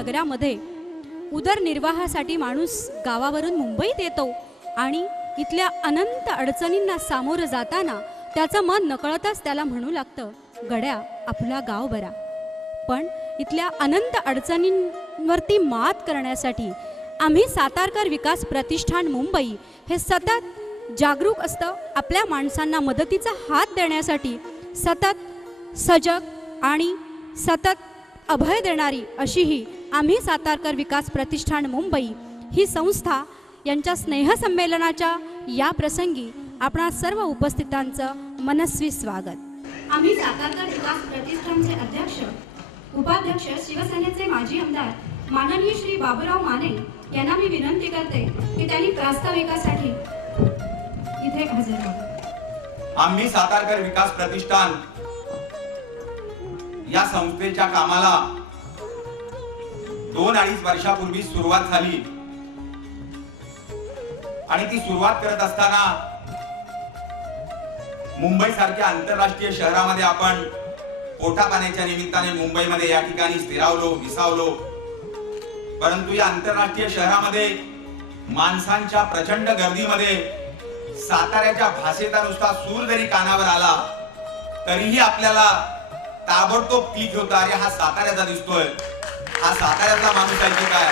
नगरामध्ये उदरनिर्वाहासाठी माणूस गावावरून मुंबईत येतो आणि इथल्या अनंत अडचणींना सामोरं जाताना त्याचं मन नकळतच त्याला म्हणू लागतं, गड्या आपला गाव बरा. पण इथल्या अनंत अडचणींवरती मात करण्यासाठी आम्ही सातारकर विकास प्रतिष्ठान मुंबई हे सतत जागरूक असतं. आपल्या माणसांना मदतीचा हात देण्यासाठी सतत सजग आणि सतत अभय देणारी अशी ही आम्ही सातारकर विकास प्रतिष्ठान मुंबई ही संस्था यांच्या स्नेहसंमेलनाच्या या प्रसंगी आपणा सर्व उपस्थितांचं मनस्वी स्वागत. आम्ही सातारकर विकास प्रतिष्ठानचे अध्यक्ष उपाध्यक्ष शिवसेनेचे माजी आमदार माननीय श्री बाबूराव माने यांना मी विनंती करते की त्यांनी प्रास्ताविकासाठी इथे हजर व्हावे. आम्ही सातारकर विकास प्रतिष्ठान या संस्थेच्या कामाला 2-2.5 वर्षापूर्वी सुरुवात झाली आणि ती सुरुवात करत असताना मुंबई सारख्या आंतरराष्ट्रीय शहरामध्ये आपण पोटापाण्याच्या निमित्ताने मुंबईमध्ये या ठिकाणी स्थिरावलो, विसावलो. परंतु या आंतरराष्ट्रीय शहरामध्ये माणसांच्या प्रचंड गर्दीमध्ये साताऱ्याच्या भाषेचा नुसता सूर जरी कानावर आला तरीही आपल्याला ताबडतोब क्लिक होतं, अरे हा साताऱ्याचा दिसतोय, हा साताऱ्यातला माणूस आहे की काय.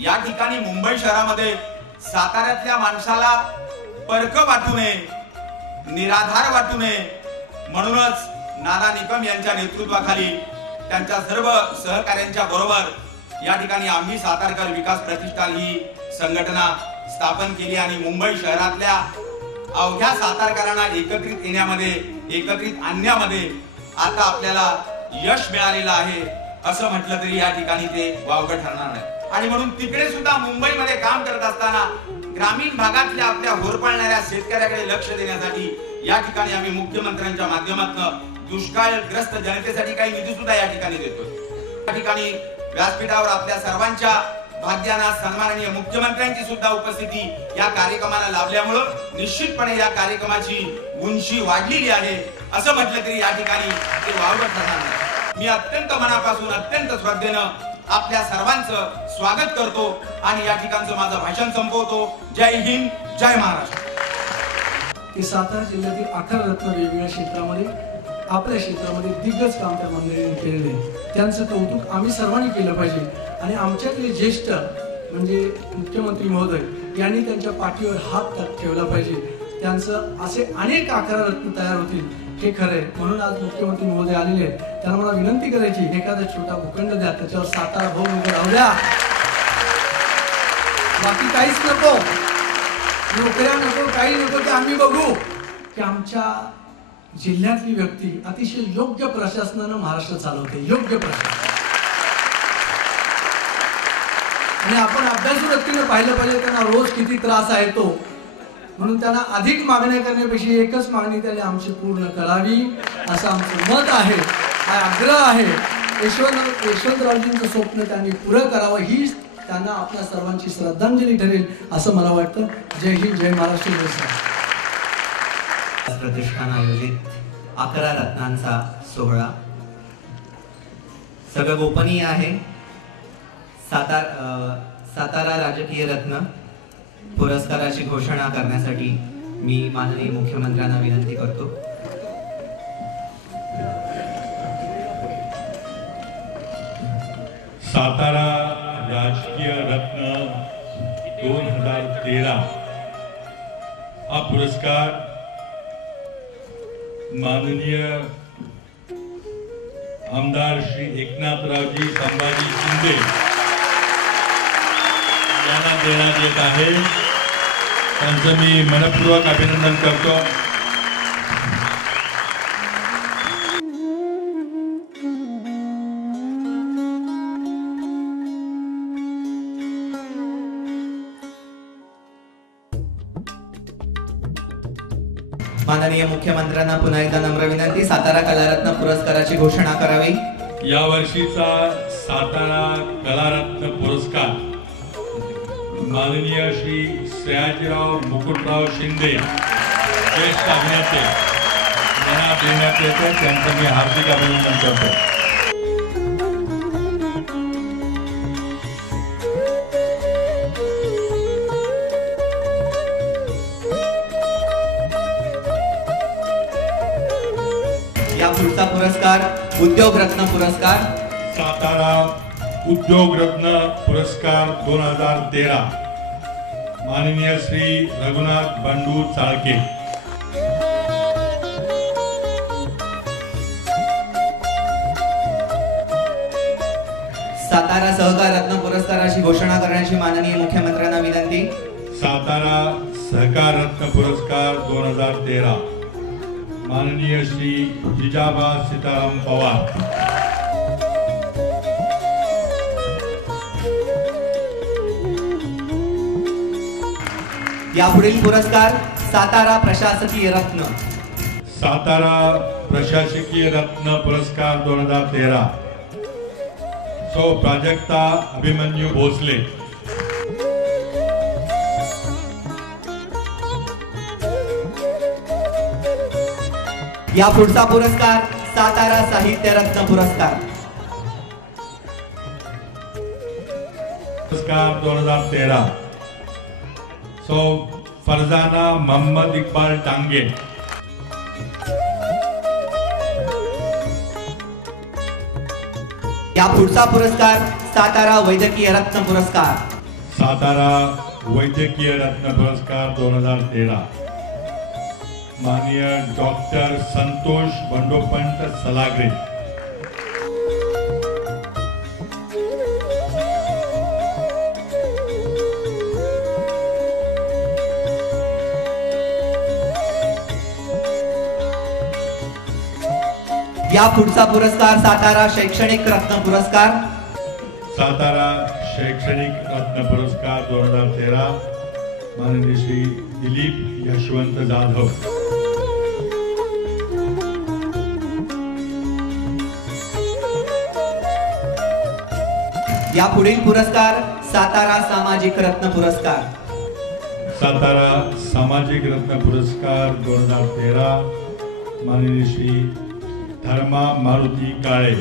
या ठिकाणी मुंबई शहरामध्ये साताऱ्यातल्या माणसाला परक वाटू नये, निराधार वाटू नये म्हणूनच नाना निकम यांच्या नेतृत्वाखाली त्यांच्या सर्व सहकार्यांच्या बरोबर या ठिकाणी आम्ही सातारकर विकास प्रतिष्ठान ही संघटना स्थापन केली आणि मुंबई शहरातल्या अवघ्या सातारकरांना एकत्रित येण्यामध्ये, एकत्रित आणण्यामध्ये आता आपल्याला यश मिळालेलं आहे असं म्हटलं तरी या ठिकाणी ते वावगं ठरणार नाही. आणि म्हणून तिकडे सुद्धा मुंबईमध्ये काम करत असताना ग्रामीण भागातल्या आपल्या होरपळणाऱ्या शेतकऱ्याकडे लक्ष देण्यासाठी या ठिकाणी आम्ही मुख्यमंत्र्यांच्या माध्यमातून दुष्काळग्रस्त जनतेसाठी काही निधी सुद्धा या ठिकाणी देतोय. या ठिकाणी व्यासपीठावर आपल्या सर्वांच्या भाग्याना सन्माननीय मुख्यमंत्र्यांची सुद्धा उपस्थिती या कार्यक्रमाला लाभल्यामुळे निश्चितपणे या कार्यक्रमाची उंची वाढलेली आहे असं म्हटलं तरी या ठिकाणी ते वावगं ठरणार नाही. मी अत्यंत मनापासून अत्यंत श्रद्धेनं आपल्या सर्वांचं स्वागत करतो आणि या ठिकाणचं माझं भाषण संपवतो. जय हिंद, जय महाराष्ट्र. सातारा जिल्ह्यातील 11 रत्न वेगवेगळ्या क्षेत्रामध्ये आपल्या क्षेत्रामध्ये दिग्गज काम त्या मंडळींनी केलेले आहे, त्यांचं कौतुक आम्ही सर्वांनी केलं पाहिजे. आणि आमच्यातले ज्येष्ठ म्हणजे मुख्यमंत्री महोदय यांनी त्यांच्या पाठीवर हात ठेवला पाहिजे. त्यांचं असे अनेक 11 रत्न तयार होतील हे खरं आहे. म्हणून आज मुख्यमंत्री महोदय आलेले आहेत, त्यांना मला विनंती करायची एखादा छोटा भूखंड द्या, त्याच्यावर सातारा भाऊ वगैरे राहू द्या, बाकी काहीच नको, नोकऱ्या नको, काही नको. ते आम्ही बघू की आमच्या जिल्ह्यातली व्यक्ती अतिशय योग्य प्रशासनानं महाराष्ट्र चालवते, योग्य प्रशासन. आणि आपण अभ्यासू व्यक्तीने पाहिलं पाहिजे त्यांना रोज किती त्रास आहे तो. म्हणून त्यांना अधिक मागण्या करण्यापेक्षा एकच मागणी त्यांनी आमची पूर्ण करावी असं आमचं मत आहे, हा आग्रह आहे. यशवंतरावजींचं स्वप्न त्यांनी पुरं करावं ही त्यांना आपल्या सर्वांची श्रद्धांजली ठरेल असं मला वाटतं. जय हिंद, जय महाराष्ट्र. प्रतिष्ठान आयोजित 11 रत्नांचा सोहळा सगळं गोपनीय आहे. सातारा राजकीय रत्न पुरस्काराची घोषणा करण्यासाठी मी माननीय मुख्यमंत्र्यांना विनंती करतो. सातारा राजकीय रत्न 2013 हा पुरस्कार माननीय आमदार श्री एकनाथरावजी संभाजी शिंदे यांना देण्यात येत आहे. त्यांचं मी मनपूर्वक अभिनंदन करतो. माननीय मुख्यमंत्र्यांना पुन्हा एकदा नम्र विनंती, सातारा कलारत्न पुरस्काराची घोषणा करावी. या वर्षीचा सातारा कलारत्न पुरस्कार माननीय श्री सयाजीराव मुकुटराव शिंदे ज्येष्ठ अभिनेते यांना देण्यात येते. त्यांचं मी हार्दिक अभिनंदन करतो. उद्योग रत्न पुरस्कार, सातारा उद्योग रत्न पुरस्कार 2013 माननीय श्री रघुनाथ बंडू चाळके. सातारा सहकार रत्न पुरस्काराची घोषणा करण्याची माननीय मुख्यमंत्र्यांना विनंती. सातारा सहकार रत्न पुरस्कार 2013 माननीय श्री जिजाबा सीताराम पवार. यापुढील पुरस्कार सातारा प्रशासकीय रत्न. सातारा प्रशासकीय रत्न पुरस्कार 2013 सौ प्राजक्ता अभिमन्यू भोसले. या पुढचा पुरस्कार सातारा साहित्य रत्न पुरस्कार. पुरस्कार 2013 सौ फरजाना मोहम्मद इकबाल टांगे. या पुढचा पुरस्कार सातारा वैद्यकीय रत्न पुरस्कार. सातारा वैद्यकीय रत्न पुरस्कार 2013 माननीय डॉक्टर संतोष बंडोपंत सलागरे. या पुढचा पुरस्कार सातारा शैक्षणिक रत्न पुरस्कार. सातारा शैक्षणिक रत्न पुरस्कार 2013 माननीय श्री दिलीप यशवंत जाधव. या पुढील पुरस्कार सातारा सामाजिक रत्न पुरस्कार. सातारा सामाजिक रत्न पुरस्कार 2013 माननीय श्री धर्मा मारुती काळे.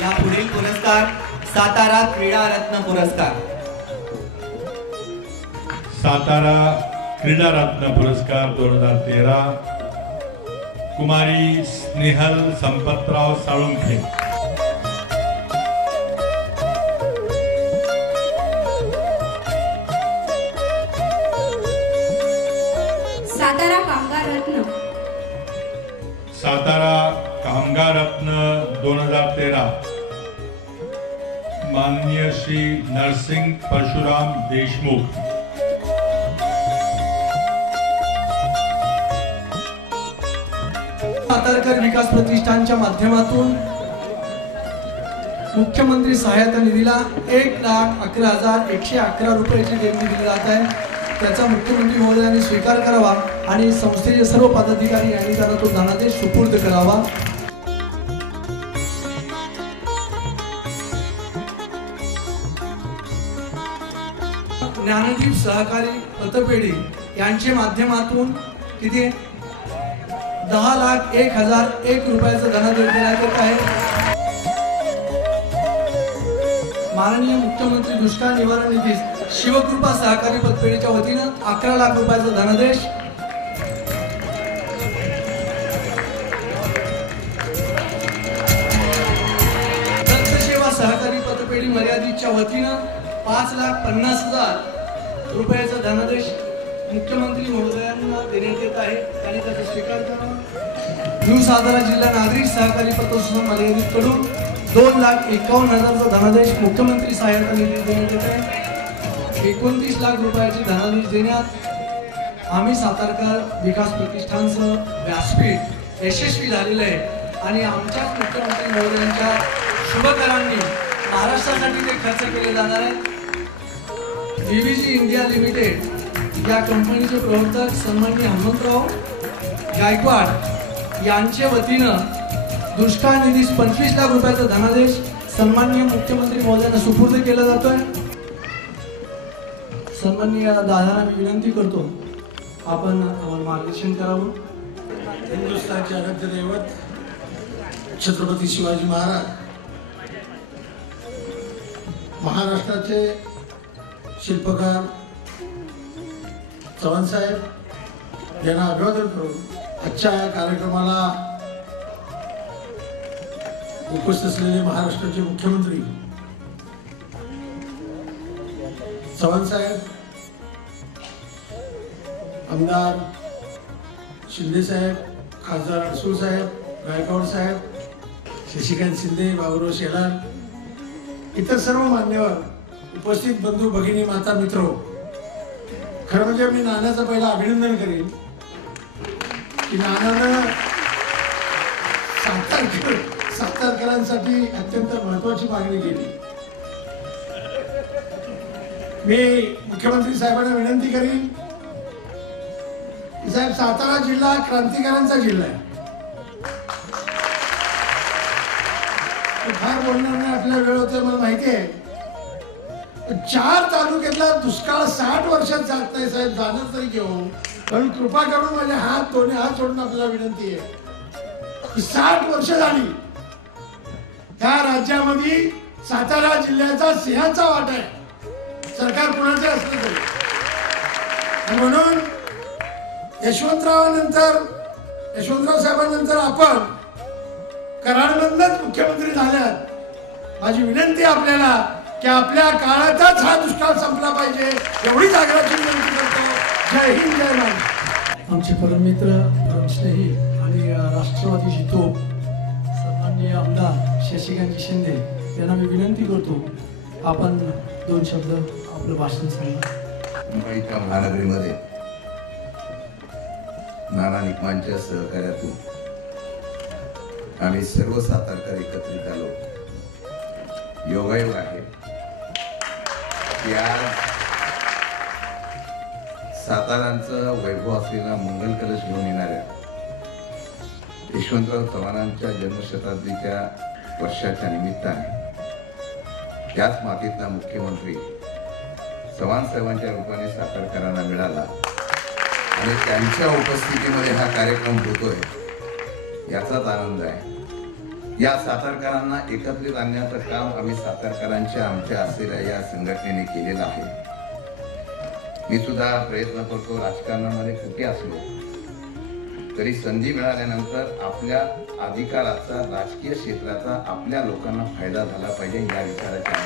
या पुढील पुरस्कार सातारा क्रीडा रत्न पुरस्कार. सातारा क्रीडा रत्न पुरस्कार 2013 कुमारी स्नेहल संपतराव साळुंखे. सातारा कामगार रत्न. सातारा कामगार रत्न 2013 माननीय श्री नरसिंग परशुराम देशमुख. सातारकर विकास प्रतिष्ठानच्या माध्यमातून मुख्यमंत्री सहायता निधीला 1,11,111 रुपयाची देणगी दिली जात आहे. त्याचा मुख्यमंत्री महोदयांनी स्वीकार करावा आणि संस्थेचे सर्व पदाधिकारी यांनी त्यांना तो धनादेश सुपूर्द करावा. ज्ञानदीप सहकारी पतपेढी यांच्या माध्यमातून किती 10,01,001 रुपयाचं धनादेश देण्यात येत आहे. माननीय मुख्यमंत्री दुष्काळ निवारण निधी शिवकृपा सहकारी पतपेढीच्या वतीनं 11 लाख रुपयाचा धनादेश. दंतसेवा सहकारी पतपेढी मर्यादितच्या वतीनं 5,50,000 रुपयाचा धनादेश मुख्यमंत्री महोदयांना देण्यात येत आहे. त्यांनी त्याचा स्वीकार करावा. न्यू सातारा जिल्हा नागरिक सहकारी पतसंस्था मर्यादित कडून 2,51,000चा धनादेश मुख्यमंत्री सहायता निधी देण्यात येत आहे. 29 लाख रुपयाचे धनादेश देण्यात आम्ही सातारकर विकास प्रतिष्ठानचं व्यासपीठ यशस्वी झालेलं आहे आणि आमच्याच मुख्यमंत्री महोदयांच्या शुभकरांनी महाराष्ट्रासाठी ते खर्च केले जाणार आहेत. DVG इंडिया लिमिटेड या कंपनीचे प्रवर्तक सन्माननीय हनुमंतराव गायकवाड यांच्या वतीनं दुष्काळ निधीस 25 लाख रुपयाचा धनादेश सन्माननीय मुख्यमंत्री महोदयांना सुपूर्द केला जातोय. सन्माननीय दादांना मी विनंती करतो आपण आम्हाला मार्गदर्शन करावं. हिंदुस्थानचे आराध्य दैवत छत्रपती शिवाजी महाराज महाराष्ट्राचे शिल्पकार चव्हाण साहेब यांना अभिवादन करून आजच्या या कार्यक्रमाला उपस्थित असलेले महाराष्ट्राचे मुख्यमंत्री चव्हाण साहेब, आमदार शिंदे साहेब, खासदार अडसूळ साहेब, गायकवाड साहेब, शशिकांत शिंदे, बाबुराव शेलार, इतर सर्व मान्यवर, उपस्थित बंधू भगिनी, माता, मित्र, खरं म्हणजे मी नानाचं पहिलं अभिनंदन करेन की नानानं सातारकरांसाठी अत्यंत महत्वाची मागणी केली. मी मुख्यमंत्री साहेबांना विनंती करीन की साहेब, सातारा जिल्हा क्रांतिकारांचा जिल्हा आहे. फार बोलणार नाही, आपल्या वेळ होते मला माहिती आहे. 4 तालुक्यातला दुष्काळ 60 वर्षात जात नाही साहेब, जाणं तरी घेऊन. म्हणून कृपा करून माझे दोन्ही हात जोडून आपल्याला विनंती आहे, 60 वर्ष झाली त्या राज्यामध्ये सातारा जिल्ह्याचा सिंहाचा वाटा आहे, सरकार कुणाचे असलं तरी. म्हणून यशवंतराव साहेबांनंतर आपण कराडमधूनच मुख्यमंत्री झाल्यात. माझी विनंती आपल्याला की आपल्या काळातच हा दुष्काळ संपला पाहिजे, एवढीच आग्रहाची विनंती करतो. जय हिंद, जय महाराष्ट्र. आमचे परममित्र, परमस्नेही आणि राष्ट्रवादीचे तोप सन्माननीय आमदार शशिकांत शिंदे यांना मी विनंती करतो, आपण 2 शब्द आपलं भाषण सांगा. मुंबईच्या महानगरीमध्ये नाना निकमांच्या सहकार्यातून आम्ही सर्व सातारकर एकत्रित आलो. योगायोग आहे की आज सातारांचं वैभव असलेला मंगल कलश घेऊन येणाऱ्या यशवंतराव चव्हाणांच्या जन्मशताब्दीच्या वर्षाच्या निमित्ताने त्याच मातीतला मुख्यमंत्री चव्हाण साहेबांच्या रूपाने सातारकरांना मिळाला आणि त्यांच्या उपस्थितीमध्ये हा कार्यक्रम होतोय याचाच आनंद आहे. या सातारकरांना एकत्रित आणण्याचं काम आम्ही सातारकरांच्या आमच्या असलेल्या या संघटनेने केलेलं आहे. मी सुद्धा प्रयत्न करतो, राजकारणामध्ये कुठे असलो तरी संधी मिळाल्यानंतर आपल्या अधिकाराचा, राजकीय क्षेत्राचा आपल्या लोकांना फायदा झाला पाहिजे या विचाराच्या.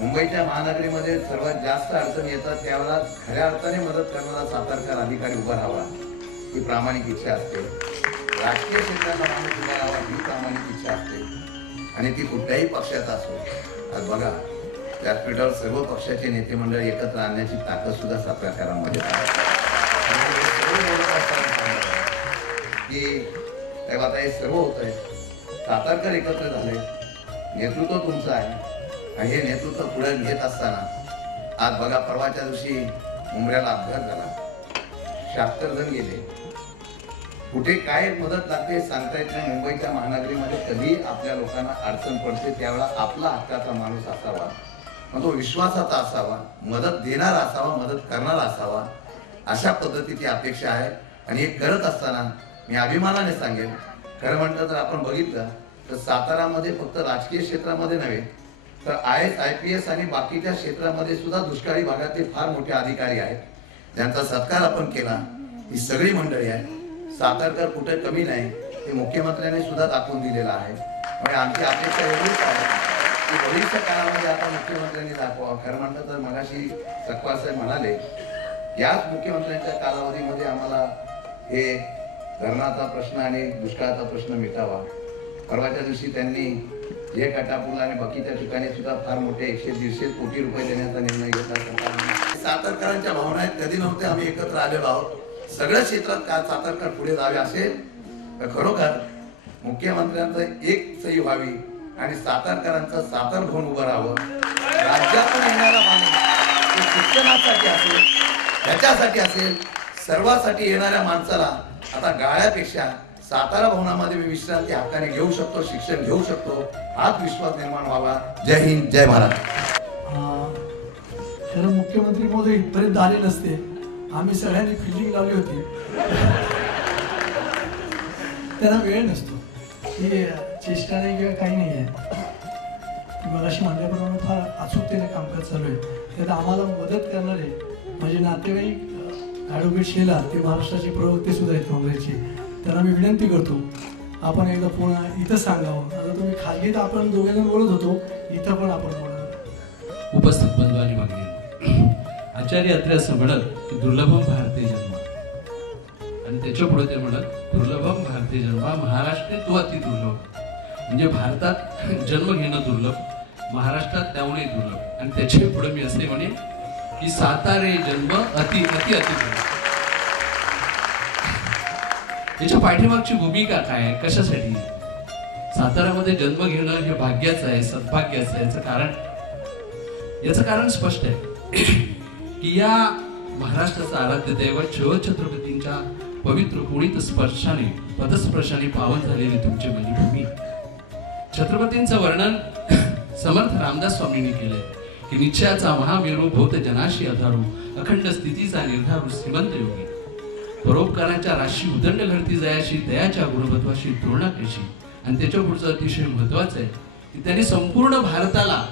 मुंबईच्या महानगरीमध्ये सर्वात जास्त अडचण येतात त्यावेळेला खऱ्या अर्थाने मदत करणारा सातारकर अधिकारी उभा राहावा ही प्रामाणिक इच्छा असते. राजकीय क्षेत्राचा माणूस उभा राहावा ही प्रामाणिक इच्छा असते आणि ती कुठल्याही पक्षाचा असो. आज बघा, व्यासपीठावर सर्व पक्षाचे नेते मंडळ एकत्र आणण्याची ताकद सुद्धा सातारकरांमध्ये आहे. की आता हे सर्व होत आहे, सातारकर एकत्र झाले, नेतृत्व तुमचं आहे आणि हे नेतृत्व पुढे घेत असताना आज बघा, परवाच्या दिवशी मुंबईला अपघात झाला, 76 जण गेले. कुठे काय मदत लागते सांगता येत नाही. मुंबईच्या महानगरीमध्ये कधी आपल्या लोकांना अडचण पडते त्यावेळेला आपला हक्काचा माणूस असावा, मग तो विश्वासाचा असावा, मदत देणारा असावा, मदत करणारा असावा, अशा पद्धतीची अपेक्षा आहे. आणि हे करत असताना मी अभिमानाने सांगेन, खरं म्हटलं तर आपण बघितलं तर सातारामध्ये फक्त राजकीय क्षेत्रामध्ये नव्हे तर IAS, IPS आणि बाकीच्या क्षेत्रामध्ये सुद्धा दुष्काळी भागातले फार मोठे अधिकारी आहेत, ज्यांचा सत्कार आपण केला. ही सगळी मंडळी आहे. सातारकर कुठे कमी नाही हे मुख्यमंत्र्यांनी सुद्धा दाखवून दिलेलं आहे. म्हणजे आमची अपेक्षा एवढीच आहे की भविष्य काळामध्ये आता मुख्यमंत्र्यांनी दाखवा. खरं म्हटलं तर मगाशी सकपाल साहेब म्हणाले, याच मुख्यमंत्र्यांच्या कालावधीमध्ये आम्हाला हे धरणाचा प्रश्न आणि दुष्काळाचा प्रश्न मिटावा. परवाच्या दिवशी त्यांनी हे कटापूल आणि बाकीच्या ठिकाणी सुद्धा फार मोठे 100-150 कोटी रुपये देण्याचा निर्णय घेतला. सातारकरांच्या भावना आहेत, कधी नव्हते आम्ही एकत्र आलेलो आहोत. सगळ्या क्षेत्रात काय सातारकर पुढे जावे असेल तर खरोखर मुख्यमंत्र्यांचं एक सही व्हावी आणि सातारकरांचं सातार भवन उभं राहावं. राज्यातून येणारा माणूस शिक्षणासाठी असेल, त्याच्यासाठी असेल, सर्वांसाठी येणाऱ्या माणसाला आता गाळ्यापेक्षा सातारा भवनामध्ये मी विश्रांती हक्काने घेऊ शकतो, शिक्षण घेऊ शकतो, हाच विश्वास निर्माण व्हावा. जय हिंद, जय महाराष्ट्र. खरं मुख्यमंत्री महोदय इथपर्यंत आले नसते, आम्ही सगळ्यांनी फिल्डिंग लावली होती. त्यांना वेळ नसतो, ही चेष्टा नाही किंवा काही नाही आहे. मगाशी म्हणल्याप्रमाणे फार अचूकतेने कामकाज चालू आहे. त्यात आम्हाला मदत करणारे माझे नातेवाईक ॲडव्होकेट शेला, ते महाराष्ट्राचे प्रवक्ते सुद्धा आहेत काँग्रेसचे. त्यांना मी विनंती करतो आपण एकदा पुन्हा इथं सांगावं. आता तुम्ही खाजगीत आपण दोघेजण बोलत होतो, इथं पण आपण बोलत. उपस्थित बंधू आणि भगिनी, आचार्य अत्रे असं म्हणत की दुर्लभम भारतीय जन्म, आणि त्याच्या पुढे ते म्हणत दुर्लभम भारतीय जन्म महाराष्ट्र तो अति दुर्लभ. म्हणजे भारतात जन्म घेणं दुर्लभ, महाराष्ट्रात त्यामुळे दुर्लभ. आणि त्याच्या पुढे मी असे म्हणे की सातारे जन्म अति अति अति दुर्लभ. याच्या पाठीमागची भूमिका काय, कशासाठी साताऱ्यामध्ये जन्म घेणं हे भाग्याचं आहे, सद्भाग्याचं आहे. याचं कारण स्पष्ट आहे की या महाराष्ट्राचा आराध्य दैवत शिवछत्रपतींच्या पवित्र पुणित स्पर्शाने पदस्पर्शाने पावन झालेली तुमची माझी भूमी. छत्रपतींचं वर्णन समर्थ रामदास स्वामींनी केलंय की निश्चयाचा महामेरू भूत जनाशी अधारू, अखंड स्थितीचा निर्धारू श्रीमंत योगी, परोपकाराच्या राशी उदंड लढती जयाशी, दयाच्या गुणवत्वाशी तुलना कशी. आणि त्याच्या पुढचं अतिशय महत्वाचं आहे की त्यांनी संपूर्ण भारताला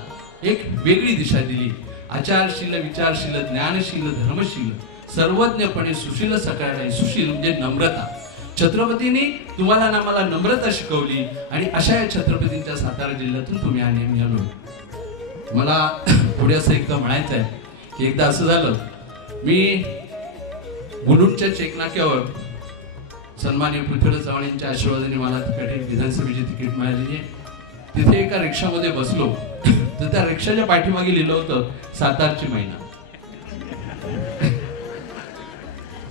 एक वेगळी दिशा दिली. आचारशील, विचारशील, ज्ञानशील, धर्मशील, सर्वज्ञपणे सुशील सकाळी. सुशील म्हणजे नम्रता. छत्रपतींनी तुम्हाला ना मला नम्रता शिकवली, आणि अशा या छत्रपतींच्या सातारा जिल्ह्यातून तुम्ही नेहमी आलो. मला पुढे असं एकदा म्हणायचं आहे की एकदा असं झालं, मी मुलुंडच्या चेकनाक्यावर सन्माननीय पृथ्वीराज चव्हाण यांच्या आशीर्वादाने मला तिकडे विधानसभेची तिकीट मिळालेली आहे. तिथे एका रिक्षामध्ये बसलो, तर त्या रिक्षाच्या पाठीमागे लिहिलं होतं सातारची मैना.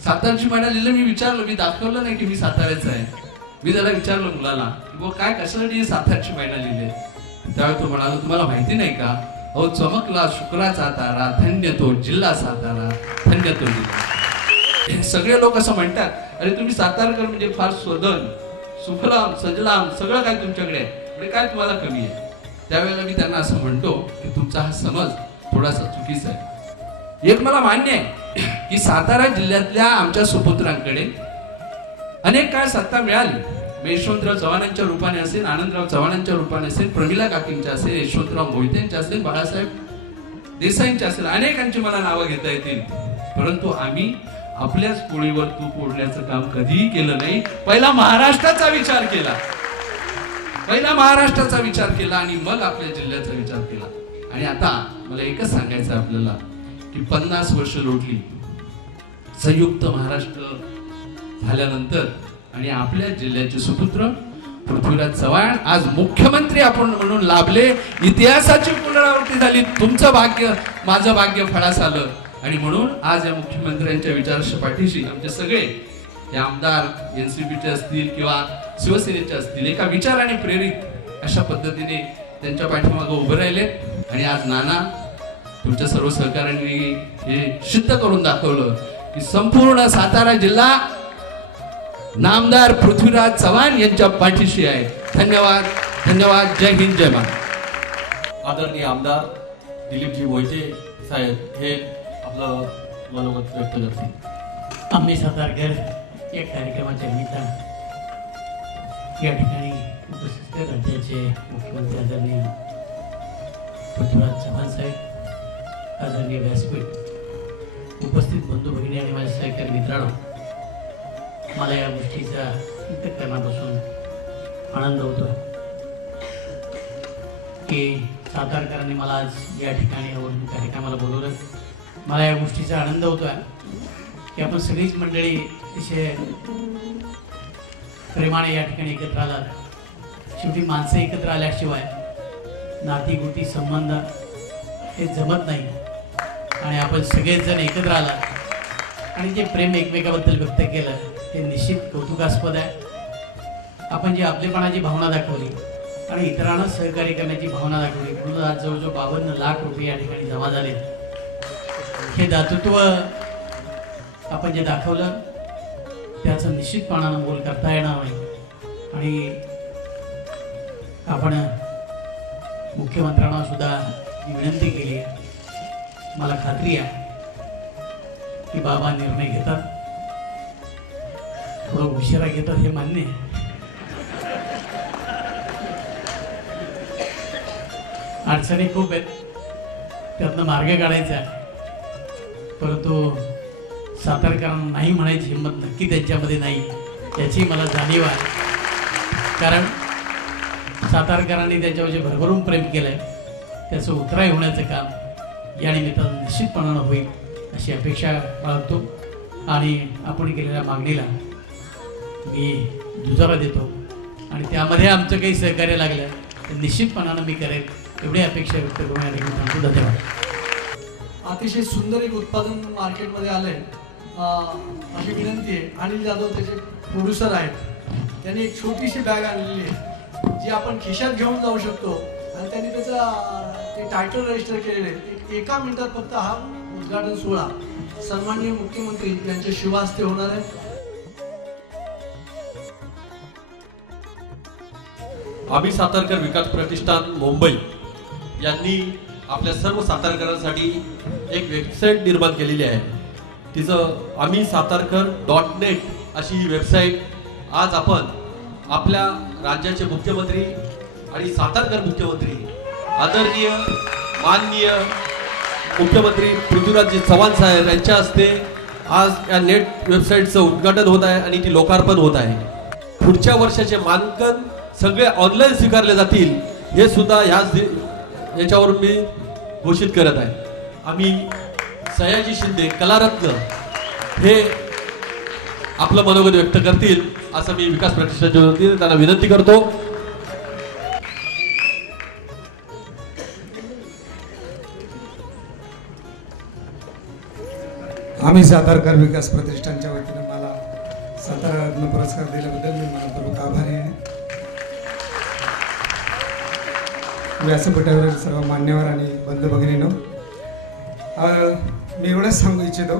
सातारची मैना लिहिलं. मी विचारलं, मी दाखवलं नाही की मी साताऱ्याचं आहे. मी त्याला विचारलं मुलाला की काय कशासाठी सातारची मैना लिहिले. त्यावेळी तो म्हणाला, तुम्हाला माहिती नाही का, अहो चमकला शुक्राचा तारा, धन्य तो जिल्हा सातारा, धन्य तो जिल्हा. सगळे लोक असं म्हणतात, अरे तुम्ही सातारकर म्हणजे फार स्वदन, सुफलाम सजलाम सगळं काय तुमच्याकडे आहे, काय तुम्हाला कमी आहे. त्यावेळेला मी त्यांना असं म्हणतो की तुमचा हा समज थोडासा चुकीचा आहे. एक मला मान्य आहे की सातारा जिल्ह्यातल्या आमच्या सुपुत्रांकडे अनेक काळ सत्ता मिळाली. यशवंतराव चव्हाणांच्या रूपाने असेल, आनंदराव चव्हाणांच्या रूपाने असेल, प्रमिला काकींच्या असेल, यशवंतराव मोहितेंच्या असेल, बाळासाहेब देसाईंच्या असेल, अनेकांची मला नावं घेता येतील. परंतु आम्ही आपल्याच पोळीवर तूप ओढण्याचं काम कधीही केलं नाही. पहिला महाराष्ट्राचा विचार केला, पहिला महाराष्ट्राचा विचार केला आणि मग आपल्या जिल्ह्याचा विचार केला. आणि आता मला एकच सांगायचं आपल्याला की 50 वर्ष लोटली संयुक्त महाराष्ट्र झाल्यानंतर, आणि आपल्या जिल्ह्याचे सुपुत्र पृथ्वीराज चव्हाण आज मुख्यमंत्री आपण म्हणून लाभले. इतिहासाची पुनरावृत्ती झाली. तुमचं भाग्य, माझं भाग्य फळास आलं. आणि म्हणून आज या मुख्यमंत्र्यांच्या विचाराच्या पाठीशी आमचे सगळे हे आमदार एनसीपीचे असतील किंवा शिवसेनेचे असतील, एका विचाराने प्रेरित अशा पद्धतीने त्यांच्या पाठीमागे उभे राहिले. आणि आज नाना तुमच्या सर्व सहकार्यांनी हे सिद्ध करून दाखवलं की संपूर्ण सातारा जिल्हा नामदार पृथ्वीराज चव्हाण यांच्या पाठीशी आहे. धन्यवाद, धन्यवाद. जय हिंद, जय महाराष्ट्र. आदरणीय आमदार दिलीपजी मोहिते साहेब हे आपलं मनोगत व्यक्त करतील. आम्ही सातारकर या कार्यक्रमाच्या निमित्तानं या ठिकाणी उपस्थित राज्याचे मुख्यमंत्री आदरणीय पृथ्वीराज चव्हाण साहेब, आदरणीय व्यासपीठ, उपस्थित बंधू भगिनी आणि माझे सहकारी मित्रांनो, मला या गोष्टीचा अंतःकरणापासून आनंद होतो की सातारकरांनी मला आज या ठिकाणी आवडून कार्यक्रमाला बोलवलं. मला या गोष्टीचा आनंद होतो की आपण सगळीच मंडळी अतिशय प्रेमाने या ठिकाणी एकत्र आलात. शेवटी माणसं एकत्र आल्याशिवाय नाती गोती संबंध हे जमत नाही, आणि आपण सगळेच जण एकत्र आलात आणि जे प्रेम एकमेकाबद्दल व्यक्त केलं ते निश्चित कौतुकास्पद आहे. आपण जी आपलेपणाची भावना दाखवली आणि इतरांना सहकार्य करण्याची भावना दाखवली, म्हणून आज जवळजवळ 52 लाख रुपये या ठिकाणी जमा झाले. हे दातृत्व आपण जे दाखवलं त्याचं निश्चितपणानं मोल करता येणार नाही. आणि आपण मुख्यमंत्र्यांना सुद्धा ही विनंती केली. मला खात्री आहे की बाबा निर्णय घेतात, थोडं उशिरा घेतात हे मान्य आहे, अडचणी खूप आहेत, त्यातनं मार्ग काढायचा आहे. परंतु सातारकरांना नाही म्हणायची हिंमत नक्की त्यांच्यामध्ये नाही, याची मला जाणीव आहे. कारण सातारकरांनी त्याच्यावर जे भरभरून प्रेम केलं आहे त्याचं उतराई होण्याचं काम या निमित्तानं निश्चितपणानं होईल अशी अपेक्षा बाळगतो. आणि आपण केलेल्या मागणीला मी दुजोरा देतो आणि त्यामध्ये आमचं काही सहकार्य लागलं तर निश्चितपणानं मी करेन, एवढी अपेक्षा व्यक्त करून या ठिकाणी थांबतो. धन्यवाद. अतिशय सुंदर एक उत्पादन मार्केटमध्ये आलंय अशी विनंती आहे. अनिल जाधव त्याचे प्रोड्युसर आहेत, त्यांनी एक छोटीशी बॅग आणलेली आहे जी आपण खिशात घेऊन जाऊ शकतो आणि त्यांनी त्याचा ते टायटल रजिस्टर केलेले आहे. एका मिनिटात फक्त हा उद्घाटन सोहळा सन्माननीय मुख्यमंत्री यांच्या शुभास्ते होणार आहे. आम्ही सातारकर विकास प्रतिष्ठान मुंबई यांनी आपल्या सर्व सातारकरांसाठी एक वेबसाईट निर्माण केलेली आहे. तिचं आम्ही सातारकर.net अशी ही वेबसाईट आज आपण आपल्या राज्याचे मुख्यमंत्री आणि सातारकर मुख्यमंत्री आदरणीय माननीय मुख्यमंत्री पृथ्वीराज चव्हाण साहेब यांच्या हस्ते आज या नेट वेबसाईटचं उद्घाटन होत आहे आणि ती लोकार्पण होत आहे. पुढच्या वर्षाचे मानकन सगळे ऑनलाईन स्वीकारले जातील हे सुद्धा याच्यावरून मी घोषित करत आहे. आम्ही सयाजी शिंदे कलारत्न हे आपलं मनोगत व्यक्त करतील असं मी विकास प्रतिष्ठानच्या वतीने त्यांना विनंती करतो. आम्ही सातारकर विकास प्रतिष्ठानच्या वतीने मला सातारा रत्न पुरस्कार दिल्याबद्दल मी मनपूर्वक आभारी आहे. व्यासपीठावरील सर्व मान्यवर आणि बंधू भगिनींनो, मी एवढंच सांगू इच्छितो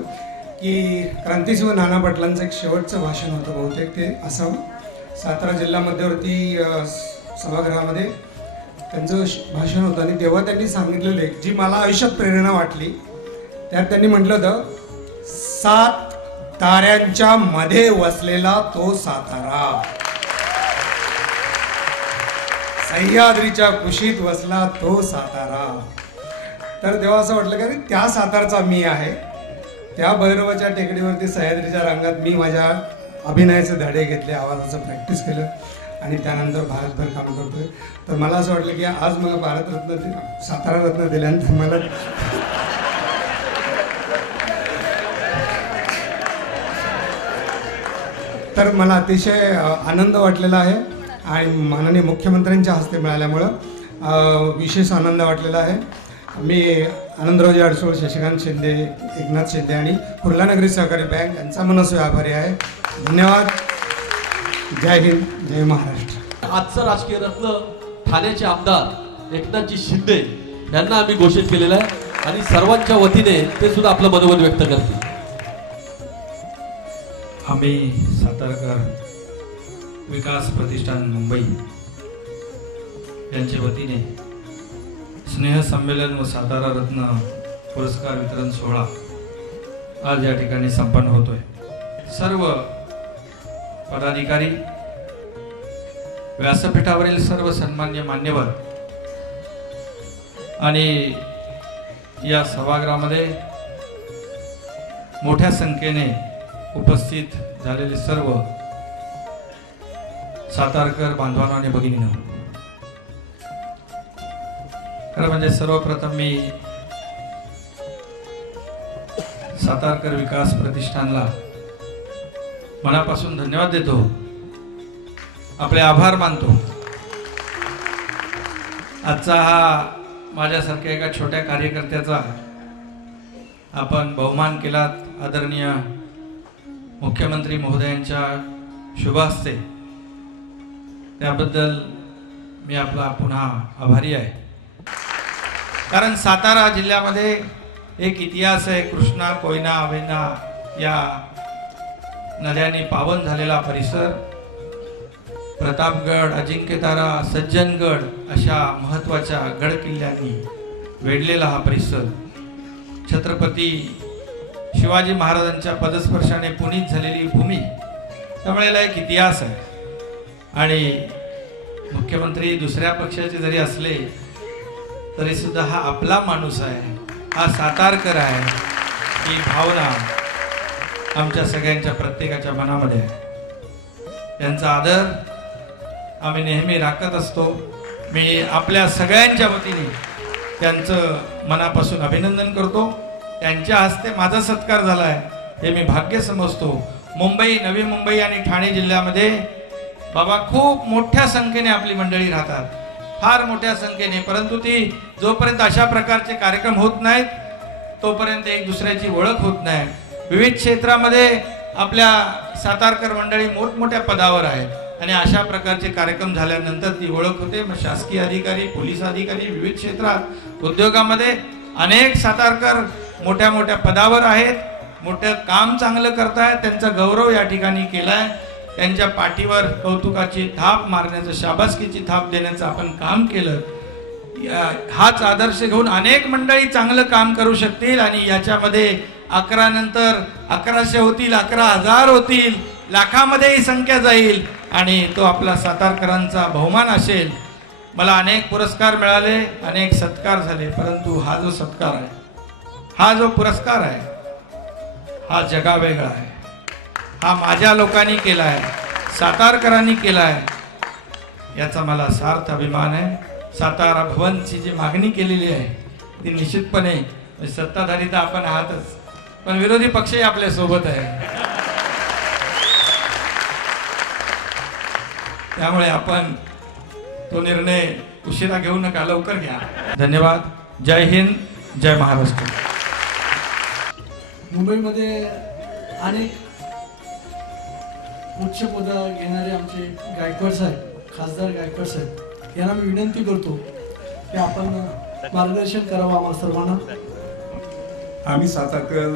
की क्रांतिसिंह नाना पाटलांचं एक शेवटचं भाषण होतं, बहुतेक ते असावं. सातारा जिल्हा मध्यवर्ती सभागृहामध्ये त्यांचं भाषण होतं आणि तेव्हा त्यांनी सांगितलेलं एक जी मला आयुष्यात प्रेरणा वाटली. त्यात त्यांनी म्हटलं होतं, 7 ताऱ्यांच्या मध्ये वसलेला तो सातारा, सह्याद्रीच्या कुशीत वसला तो सातारा. तर तेव्हा असं वाटलं की त्या सातारचा मी आहे. त्या भैरवाच्या टेकडीवरती सह्याद्रीच्या रंगात मी माझ्या अभिनयाचे धडे घेतले, आवाजाचं प्रॅक्टिस केलं आणि त्यानंतर भारतभर काम करतोय. तर मला असं वाटलं की आज मला भारतरत्न सातारा रत्न दिल्यानंतर मला तर मला अतिशय आनंद वाटलेला आहे आणि माननीय मुख्यमंत्र्यांच्या हस्ते मिळाल्यामुळं विशेष आनंद वाटलेला आहे. मी आनंदरावजी अडसूळ, शशिकांत शिंदे, एकनाथ शिंदे आणि कुर्ला नगरी सहकारी बँक यांचा मनस्वी आभारी आहे. धन्यवाद. जय हिंद, जय महाराष्ट्र. आजचं राजकीय रत्न ठाण्याचे आमदार एकनाथजी शिंदे यांना आम्ही घोषित केलेलं आहे आणि सर्वांच्या वतीने ते सुद्धा आपलं मनोगत व्यक्त करतील. आम्ही सातारकर विकास प्रतिष्ठान मुंबई यांच्या वतीने स्नेहसंमेलन व सातारा रत्न पुरस्कार वितरण सोहळा आज या ठिकाणी संपन्न होतोय. सर्व पदाधिकारी, व्यासपीठावरील सर्व सन्मान्य मान्यवर आणि या सभागृहामध्ये मोठ्या संख्येने उपस्थित झालेले सर्व सातारकर बांधवांनो आणि भगिनींनो, खरं म्हणजे सर्वप्रथम मी सातारकर विकास प्रतिष्ठानला मनापासून धन्यवाद देतो, आपले आभार मानतो. आजचा हा माझ्यासारख्या एका छोट्या कार्यकर्त्याचा आपण बहुमान केलात. आदरणीय मुख्यमंत्री महोदयांच्या शुभहस्ते, त्याबद्दल मी आपला पुन्हा आभारी आहे. कारण सातारा जिल्ह्यामध्ये एक इतिहास आहे. कृष्णा, कोयना, वेना या नद्यांनी पावन झालेला परिसर, प्रतापगड, अजिंक्यतारा, सज्जनगड अशा महत्त्वाच्या गड किल्ल्यांनी वेढलेला हा परिसर, छत्रपती शिवाजी महाराजांच्या पदस्पर्शाने पुनीत झालेली भूमी, त्यामुळे याला एक इतिहास आहे. आणि मुख्यमंत्री दुसऱ्या पक्षाचे जरी असले तरी सुद्धा हा आपला माणूस आहे, हा सातारकर आहे, ही भावना आमच्या सगळ्यांच्या प्रत्येकाच्या मनामध्ये आहे. त्यांचा आदर आम्ही नेहमी राखत असतो. मी आपल्या सगळ्यांच्या वतीने त्यांचं मनापासून अभिनंदन करतो. त्यांच्या हस्ते माझा सत्कार झाला आहे हे मी भाग्य समजतो. मुंबई, नवी मुंबई आणि ठाणे जिल्ह्यामध्ये बाबा खूप मोठ्या संख्येने आपली मंडळी राहतात, फार मोठ्या संख्येने. परंतु ती जोपर्यंत अशा प्रकारचे कार्यक्रम होत नाहीत तोपर्यंत एक दुसऱ्याची ओळख होत नाही. विविध क्षेत्रामध्ये आपल्या सातारकर मंडळी मोठमोठ्या पदावर आहेत आणि अशा प्रकारचे कार्यक्रम झाल्यानंतर ती ओळख होते. मग शासकीय अधिकारी, पोलीस अधिकारी, विविध क्षेत्रात, उद्योगामध्ये अनेक सातारकर मोठ्या मोठ्या पदावर आहेत, मोठं काम चांगलं करतायत. त्यांचा गौरव या ठिकाणी केलाय. त्यांच्या पाठीवर कौतुकाची थाप मारण्याचं, शाबासकीची थाप देण्याचं आपण काम केलं. हाच आदर्श घेऊन अनेक मंडळी चांगलं काम करू शकतील आणि याच्यामध्ये 11 नंतर 1100 होतील, 11,000 होतील, लाखामध्ये ही संख्या जाईल आणि तो आपला सातारकरांचा बहुमान असेल. मला अनेक पुरस्कार मिळाले, अनेक सत्कार झाले, परंतु हा जो सत्कार आहे, हा जो पुरस्कार आहे, हा जगावेगळा आहे. हा माझ्या लोकांनी केला आहे, सातारकरांनी केला आहे, याचा मला सार्थ अभिमान आहे. सातारा भवनची जी मागणी केलेली आहे ती निश्चितपणे, सत्ताधारी तर आपण आहातच, पण विरोधी पक्षही आपल्या सोबत आहे. त्यामुळे आपण तो निर्णय उशिरा घेऊ नका, लवकर घ्या. धन्यवाद. जय हिंद, जय महाराष्ट्र. मुंबईमध्ये अनेक उच्च पद घेणारे आमचे गायकवाड साहेब, खासदार गायकवाड साहेब यांना मी विनंती करतो की आपण मार्गदर्शन करावं आम्हाला सर्वांना. आम्ही सातारकर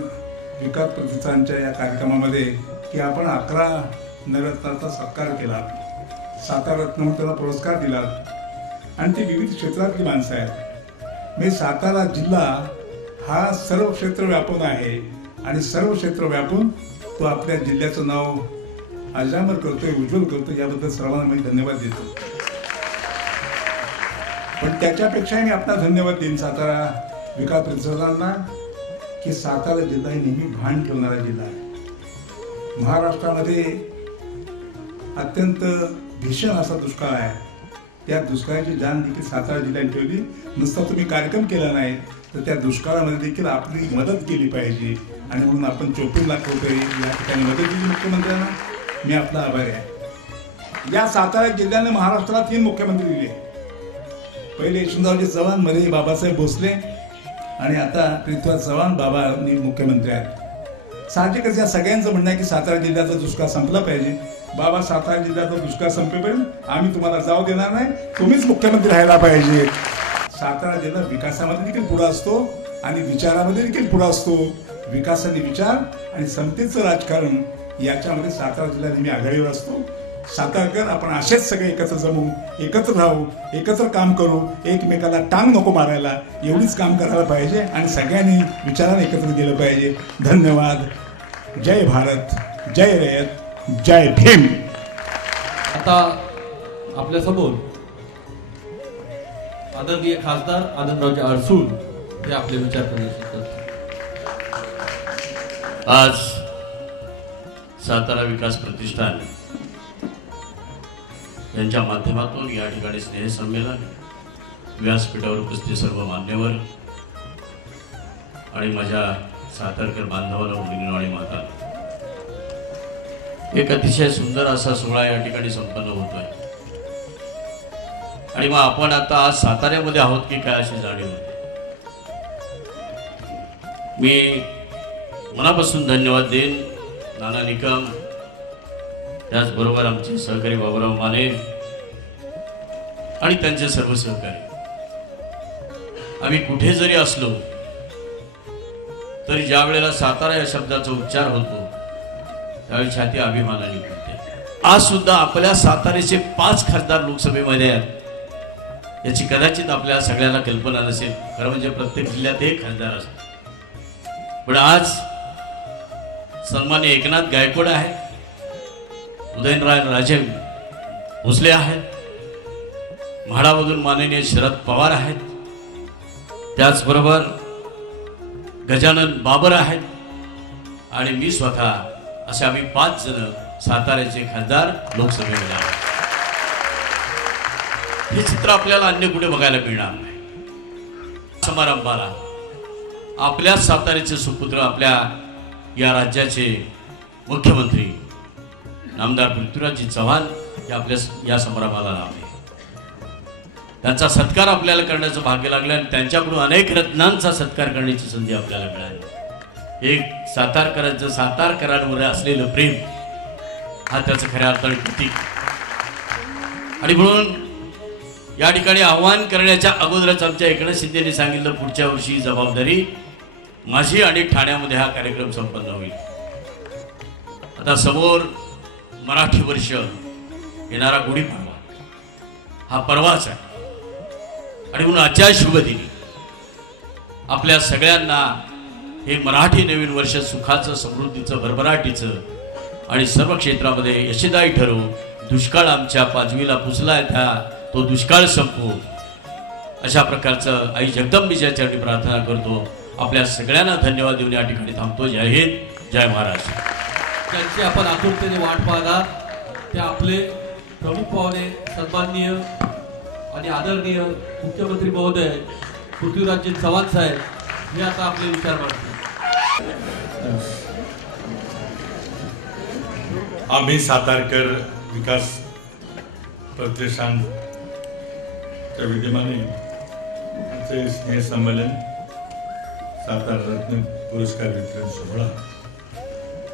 विकास प्रतिष्ठानच्या या कार्यक्रमामध्ये की आपण 11 नवरत्नांचा सत्कार केला, साताररत्न म्हणून त्याला पुरस्कार दिला आणि ती विविध क्षेत्रातली माणसं आहेत. मी सातारा जिल्हा हा सर्व क्षेत्र व्यापून आहे आणि सर्व क्षेत्र व्यापून तो आपल्या जिल्ह्याचं नाव अजरामर करतोय, उज्ज्वल करतोय. याबद्दल सर्वांना मी धन्यवाद देतो. पण त्याच्यापेक्षाही मी आपला धन्यवाद देईन सातारा विकास प्रतिष्ठानांना की सातारा जिल्हा ही नेहमी भान ठेवणारा जिल्हा आहे. महाराष्ट्रामध्ये अत्यंत भीषण असा दुष्काळ आहे, त्या दुष्काळाची जाण देखील सातारा जिल्ह्याने ठेवली. नुसता तुम्ही कार्यक्रम केला नाही तर त्या दुष्काळामध्ये देखील आपली मदत केली पाहिजे आणि म्हणून आपण 54 लाख रुपये या ठिकाणी मदत दिली मुख्यमंत्र्यांना. मी आपला आभारी आहे. या सातारा जिल्ह्याने महाराष्ट्राला 3 मुख्यमंत्री दिले. पहिले यशवंतरावजी चव्हाण, मध्ये बाबासाहेब भोसले आणि आता पृथ्वीराज चव्हाण बाबांनी मुख्यमंत्री आहेत. साहजिकच या सगळ्यांचं म्हणणं आहे की सातारा जिल्ह्याचा दुष्काळ संपला पाहिजे. बाबा, सातारा जिल्ह्याचा दुष्काळ संपेपर्यंत आम्ही तुम्हाला जाऊ देणार नाही, तुम्हीच मुख्यमंत्री राहायला पाहिजे. सातारा जिल्हा विकासामध्ये देखील पुढे असतो आणि विचारामध्ये देखील पुढे असतो. विकास आणि विचार आणि समतेचं राजकारण याच्यामध्ये सातारा जिल्हा नेहमी आघाडीवर असतो. सातारकर आपण असेच सगळे एकत्र जमू, एकत्र राहू, एकत्र काम करू, एकमेकाला टांग नको मारायला, एवढीच काम करायला पाहिजे आणि सगळ्यांनी विचाराने एकत्र गेलं पाहिजे. धन्यवाद. जय भारत, जय रयत, जय भीम. आता आपल्या समोर आदरणीय खासदार आनंदरावजी अडसूळ हे आपले विचार करण्यासाठी. आज सातारा विकास प्रतिष्ठान यांच्या माध्यमातून या ठिकाणी स्नेहसंमेलन, व्यासपीठावर उपस्थित सर्व मान्यवर आणि माझ्या सातारकर बांधवांना, भगिनींनो आणि माता, एक अतिशय सुंदर असा सोहळा या ठिकाणी संपन्न होतोय. आणि मग आपण आता आज साताऱ्यामध्ये आहोत की काय अशी जाणीव होते. मी मनापासून धन्यवाद देईन नाना निकम, त्याचबरोबर आमचे सहकारी बाबूराव माने आणि त्यांचे सर्व सहकारी. आम्ही कुठे जरी असलो तरी ज्या वेळेला सातारा या शब्दाचा उच्चार होतो त्यावेळी छाती अभिमानाने फुलते. आज सुद्धा आपल्या साताऱ्याचे 5 खासदार लोकसभेमध्ये आहेत याची कदाचित आपल्या सगळ्यांना कल्पना नसेल. खरं म्हणजे प्रत्येक जिल्ह्यात 1 खासदार असतो. पण आज सन्मान्य एकनाथ गायकवाड आहेत, उदयनराजे भोसले आहेत, म्हाडामधून माननीय शरद पवार आहेत, त्याचबरोबर गजानन बाबर आहेत आणि मी स्वतः असे आम्ही 5 जण साताऱ्याचे खासदार लोकसभेमध्ये आहोत. हे चित्र आपल्याला अन्य कुठे बघायला मिळणार नाही. समारंभाला आपल्या साताऱ्याचे सुपुत्र, आपल्या या राज्याचे मुख्यमंत्री नामदार पृथ्वीराजजी चव्हाण हे आपल्या या समारंभाला लाभले. त्यांचा सत्कार आपल्याला करण्याचं भाग्य लागलं आणि त्यांच्याकडून अनेक रत्नांचा सत्कार करण्याची संधी आपल्याला मिळाली. एक सातारकरांचं सातारकरांवर असलेलं प्रेम हा त्याचं खऱ्या अर्थाने प्रतीक. आणि म्हणून या ठिकाणी आव्हान करण्याच्या अगोदरच आमच्या एकनाथ शिंदेने सांगितलं, पुढच्या वर्षी जबाबदारी माझी आणि ठाण्यामध्ये हा कार्यक्रम संपन्न होईल. आता समोर मराठी वर्ष येणारा गुढीपाडवा हा परवाच आहे आणि म्हणून आजच्या शुभदिनी आपल्या सगळ्यांना हे मराठी नवीन वर्ष सुखाचं, समृद्धीचं, भरभराटीचं आणि सर्व क्षेत्रामध्ये यशदायी ठरो. दुष्काळ आमच्या पाजवीला पुजलाय, त्या तो दुष्काळ संपो, अशा प्रकारचं आई जगदंबेच्या चरणी प्रार्थना करतो. आपल्या सगळ्यांना धन्यवाद देऊन या ठिकाणी थांबतो. जय हिंद, जय महाराष्ट्र. त्यांची आपण आतुरतेने वाट पाहणार ते आपले प्रमुख पाहुणे, सन्माननीय आणि आदरणीय मुख्यमंत्री महोदय पृथ्वीराजजी चव्हाण साहेब हे आता आपले विचार मांडतील. आम्ही सातारकर विकास प्रतिष्ठानच्या विद्यमाने आमचे स्नेह संमेलन, सातारा रत्न पुरस्कार वितरण सोहळा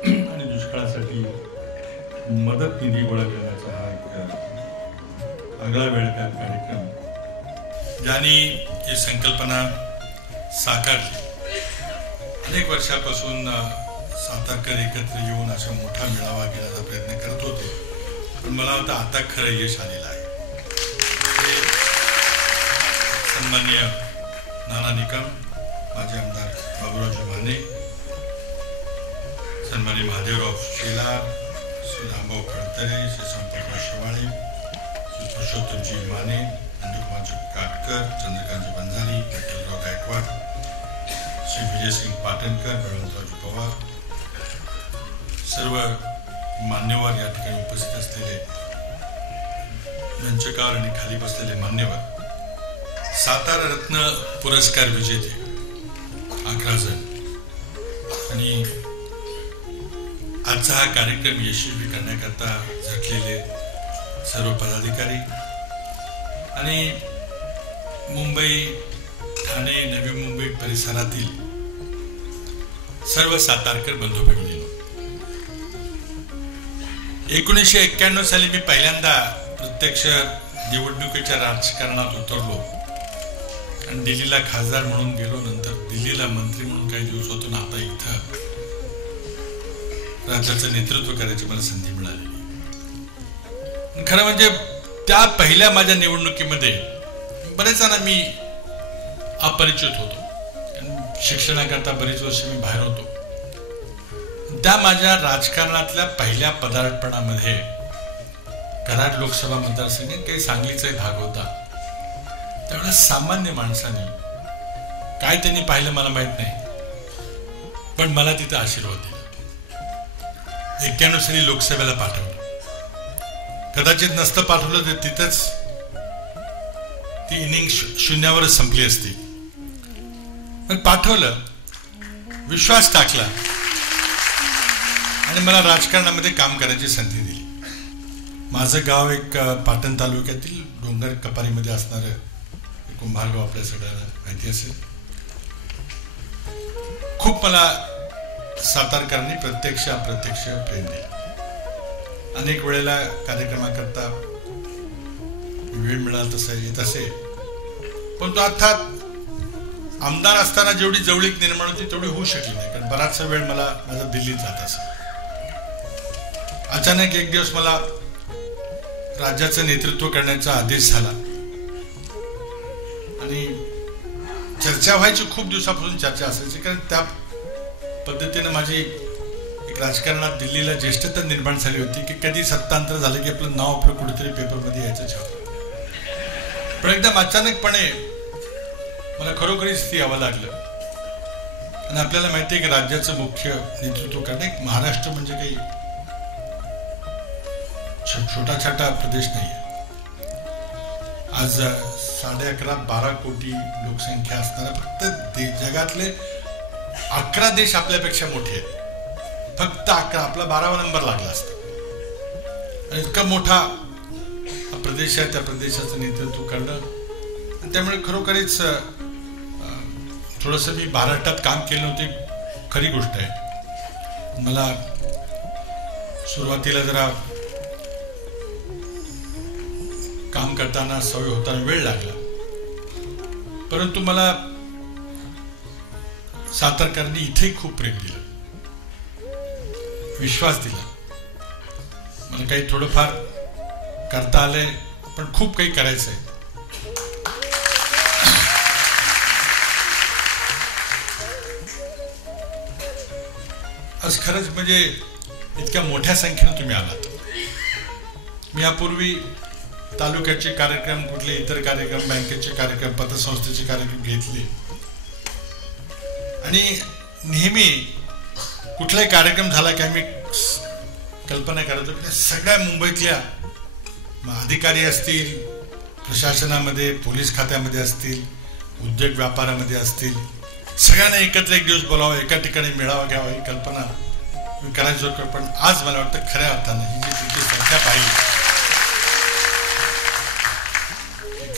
आणि दुष्काळासाठी मदत निधी गोळा करण्याचा हा एक आगळा वेगळा कार्यक्रम, ज्यांनी ही संकल्पना साकारली. अनेक वर्षापासून सातारकर एकत्र येऊन असा मोठा मेळावा घेण्याचा प्रयत्न करत होते, पण मला वाटतं आता खरं यश आलेलं आहे. सन्माननीय नाना निकम, माजी आमदार बाबूराव माने, सन्माननीय महादेवराव शेलार, श्री रामभाऊ खडतरे, श्री संपतराव शेवाळे, श्री पुरुषोत्तमजी माने, नंदकुमारजी काटकर, चंद्रकांतजी बंजारी, विठ्ठलराव गायकवाड, श्री विजयसिंग पाटणकर, बळवंतरावजी पवार, सर्व मान्यवर या ठिकाणी उपस्थित असलेले मंचकार आणि खाली बसलेले मान्यवर, सातारा रत्न पुरस्कार विजेते 11 जण आणि आजचा हा कार्यक्रम यशस्वी करण्याकरता झटलेले सर्व पदाधिकारी आणि मुंबई, ठाणे, नवी मुंबई परिसरातील सर्व सातारकर बंधू भगिनी. 1991 साली मी पहिल्यांदा प्रत्यक्ष निवडणुकीच्या राजकारणात उतरलो आणि दिल्लीला खासदार म्हणून गेलो. नंतर दिल्लीला मंत्री म्हणून काही दिवस होतो ना, आता इथं राज्याचं नेतृत्व करायची मला संधी मिळाली. खरं म्हणजे त्या पहिल्या माझ्या निवडणुकीमध्ये बरेच जण मी अपरिचित होतो. शिक्षणाकरता बरीच वर्ष मी बाहेर होतो. त्या माझ्या राजकारणातल्या पहिल्या पदार्पणामध्ये कराड लोकसभा मतदारसंघ काही सांगलीचाही भाग होता. त्यावेळेस सामान्य माणसाने काय त्यांनी पाहिलं मला माहित नाही, पण मला तिथं आशीर्वाद दिला. 91 साली लोकसभेला पाठवलं. कदाचित नसतं पाठवलं तर तिथंच ती इनिंग शून्यावरच संपली असती. पण पाठवलं, विश्वास टाकला आणि मला राजकारणामध्ये काम करायची संधी दिली. माझं गाव एक पाटण तालुक्यातील डोंगर कपारीमध्ये असणारं कुंभारगाव आपल्या सगळ्यांना माहिती असेल. खूप मला सातारकरांनी प्रत्यक्ष अप्रत्यक्ष प्रेम दिलं. अनेक वेळेला कार्यक्रमाकरता वेळ मिळाला तसा येत असे, पण तो अर्थात आमदार असताना जेवढी जवळीक निर्माण होती तेवढी होऊ शकली नाही, कारण बराचसा वेळ मला माझा दिल्लीत जात असे. अचानक एक दिवस मला राज्याचं नेतृत्व करण्याचा आदेश झाला आणि चर्चा व्हायची, खूप दिवसापासून चर्चा असायची, कारण त्या पद्धतीने माझी एक राजकारणात दिल्लीला ज्येष्ठता निर्माण झाली होती की कधी सत्तांतर झालं की आपलं नाव आपलं कुठेतरी पेपरमध्ये यायचं छाप. पण एकदम अचानकपणे मला खरोखरीच ती यावं लागलं. आणि आपल्याला माहिती आहे की राज्याचं मुख्य नेतृत्व करणं एक महाराष्ट्र म्हणजे काही छोटा छोटा प्रदेश नाही आहे. आज 11.5-12 कोटी लोकसंख्या असणारा फक्त जगातले 11 देश आपल्यापेक्षा मोठे आहेत. फक्त 11, आपला 12वा नंबर लागला असता. आणि इतका मोठा प्रदेश आहे, त्या प्रदेशाचं नेतृत्व करणं. त्यामुळे खरोखरीच थोडंसं मी महाराष्ट्रात काम केलं नव्हते, खरी गोष्ट आहे. मला सुरुवातीला जरा काम करताना सवय होताना वेळ लागला, परंतु मला सातारकरांनी इथे खूप प्रेम दिलं, विश्वास दिला. मला काही थोडंफार करता आलंय, पण खूप काही करायचंय. आज खरंच म्हणजे इतक्या मोठ्या संख्येने तुम्ही आलात. मी यापूर्वी तालुक्याचे कार्यक्रम, कुठले इतर कार्यक्रम, बँकेचे कार्यक्रम, पतसंस्थेचे कार्यक्रम घेतले आणि नेहमी कुठलाही कार्यक्रम झाला की आम्ही कल्पना करतो की सगळ्या मुंबईतल्या अधिकारी असतील, प्रशासनामध्ये, पोलीस खात्यामध्ये असतील, उद्योग व्यापारामध्ये असतील, सगळ्यांना एकत्र एक दिवस बोलावं, एका ठिकाणी मेळावा घ्यावा, ही कल्पना मी करायचो. पण आज मला वाटतं खऱ्या अर्थानं ही जी तुमची संख्या पाहिली,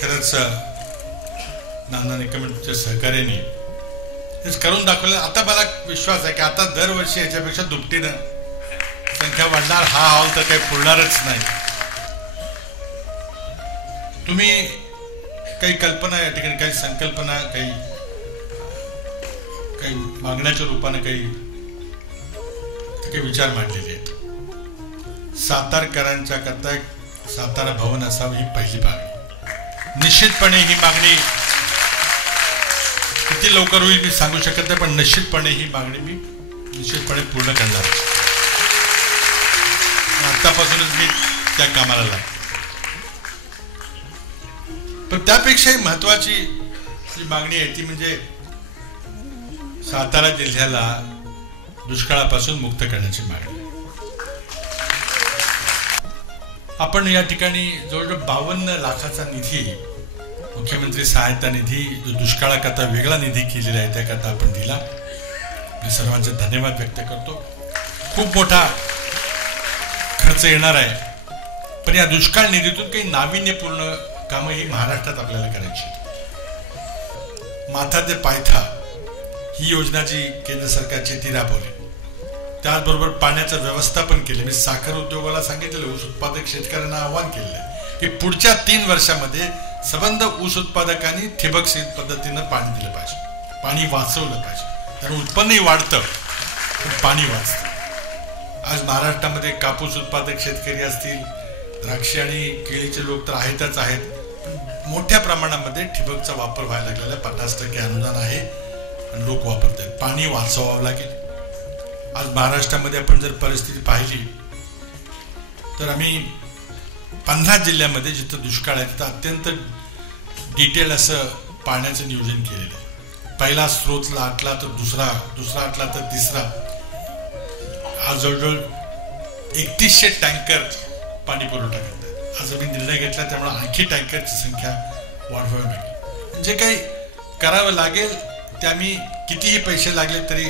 खरंच नाना निकमच्या सहकार्याने हेच करून दाखवलं. आता मला विश्वास आहे की आता दरवर्षी याच्यापेक्षा दुपटीनं संख्या वाढणार. हा हॉल तर काही पुरणारच नाही. तुम्ही काही कल्पना या ठिकाणी, काही संकल्पना, काही मागण्याच्या रूपाने काही विचार मांडलेले आहेत. सातारकरांच्या करता एक सातारा भवन असावं ही पहिली मागणी. निश्चितपणे ही मागणी किती लवकर होईल मी सांगू शकत नाही, पण निश्चितपणे ही मागणी मी निश्चितपणे पूर्ण करणार. आतापासूनच मी त्या कामाला लागतो. पण त्यापेक्षाही महत्वाची जी मागणी आहे ती म्हणजे सातारा जिल्ह्याला दुष्काळापासून मुक्त करण्याची मागणी. आपण या ठिकाणी जवळजवळ 52 लाखाचा निधी, मुख्यमंत्री सहायता निधी, जो दुष्काळाकरता वेगळा निधी केलेला आहे त्याकरता आपण दिला. मी सर्वांचे धन्यवाद व्यक्त करतो. खूप मोठा खर्च येणार आहे, पण या दुष्काळ निधीतून काही नाविन्यपूर्ण कामं ही महाराष्ट्रात आपल्याला करायची. माथा ते पायथा ही योजना जी केंद्र सरकारची ती राबवली. त्याचबरोबर पाण्याचं व्यवस्थापन केले. मी साखर उद्योगाला सांगितलेलं, ऊस उत्पादक शेतकऱ्यांना आवाहन केलंय की पुढच्या 3 वर्षामध्ये सबंध ऊस उत्पादकांनी ठिबक पद्धतीनं पाणी दिलं पाहिजे, पाणी वाचवलं पाहिजे. कारण उत्पन्नही वाढतं पण पाणी वाचतं. आज महाराष्ट्रामध्ये कापूस उत्पादक शेतकरी असतील, द्राक्षे आणि केळीचे लोक तर आहेतच आहेत, मोठ्या प्रमाणामध्ये ठिबकचा वापर व्हायला लागलेला. 50% अनुदान आहे आणि लोक वापरत आहेत. पाणी वाचवावं लागेल. आज महाराष्ट्रामध्ये आपण जर परिस्थिती पाहिली तर आम्ही 15 जिल्ह्यामध्ये जिथं दुष्काळ आहे तिथं अत्यंत डिटेल असं पाण्याचं नियोजन केलेलं आहे. पहिला स्रोत आटला तर दुसरा आटला तर तिसरा. आज जवळजवळ 3100 टँकर पाणी पुरवठा करतात. आज आम्ही निर्णय घेतला, त्यामुळे आणखी टँकरची संख्या वाढवावी लागेल. जे काही करावं लागेल ते आम्ही कितीही पैसे लागले तरी